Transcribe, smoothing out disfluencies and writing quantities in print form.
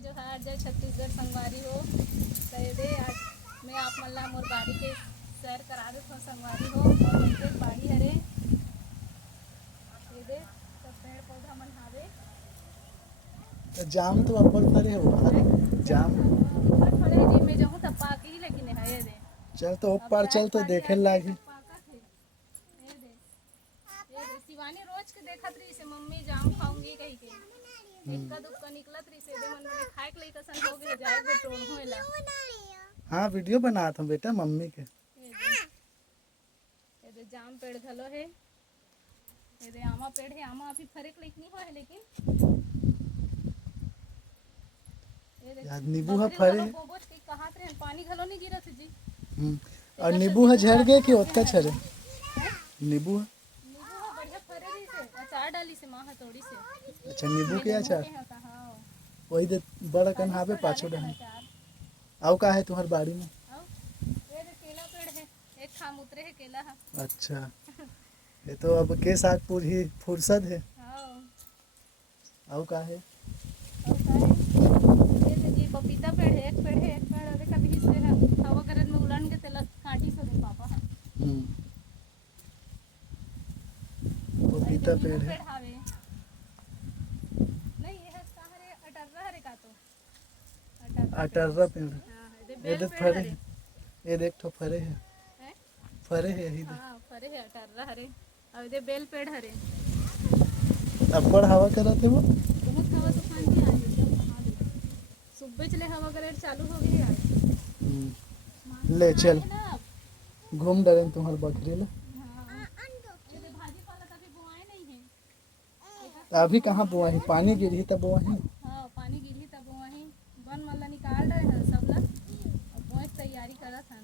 जय जोहार जय छत्तीसगढ़ संगवारी हो। कह दे आज मैं आप मल्ला मोर बाड़ी के सैर करा दे संगवारी हो। और उनके बाड़ी हरे कह दे सब पेड़ पौधा मन हावे। जाम तो अब्बड़ फरे हो अरे जाम ऊपर फरे जी मैं जाऊँ तब पाके ही लेकिन है दे। चल तो अब ऊपर जाए चल तो पानी देखे आगे लागी। सब पाका थे ये दे शिवानी रोज के देखत रही से मम्मी जाम खाऊंगी कही के इनका दुक्का निकलत रही से दे मन में खाए के लइका सन हो गए जाए गो टोन होएला। हाँ वीडियो बना था बेटा मम्मी के। ये दे जाम पेड़ घलो है। ये दे आमा पेड़ है आमा अभी फरे के नहीं हुआ है लेकिन ये दे यार नींबू है बकरी फरे घलो है। बोबोच के कहात रहे पानी घलो नहीं गिरत है जी। और नींबू है झड़ गए कि ओतका छरे नींबू है। नींबू है बढ़िया फरे रही से अचार डाली से माँ हथौड़ी से अच्छा नींबू के अचार हाँ वही दे बड़ा कन हावे पाछो डहन आउ का है तुम्हार बाड़ी में। ये दे केला पेड़ है एक खाम उतरे है केला है। अच्छा ये तो अब के साग पूरी फुर्सत है। हाँ आउ का है और का है ये दे जी पपीता पेड़ है एक पेड़ और एक अभी से है हवा करत में उड़न के तेल काटी से दे पापा है। पपीता पेड़ है। हावे नहीं ये है सारे अटर्रा हरे का तो अटर्रा पेड़ है। हाँ ये ये बेल देख पेड़ फरे हरे है ये देख तो फरे है हैं फरे है यही हाँ फरे है अटर्रा हरे और ये बेल पेड़ हरे अब्बड़ हवा करत है वो। बहुत हवा तूफान भी आ रही है सुबह चले हवा करे चालू हो गई यार। ले चल है ना अब घूम डरे तुम्हार बकरी ले। हाँ ये दे भाजी पाला तभी बुआए नहीं है। अभी कहाँ बोआ है पानी गिरी तब बोआ है। हाँ पानी गिरी तब वहीं बन मल्ला निकाल रहे हैं सब ना अब बहुत तैयारी करत हैं।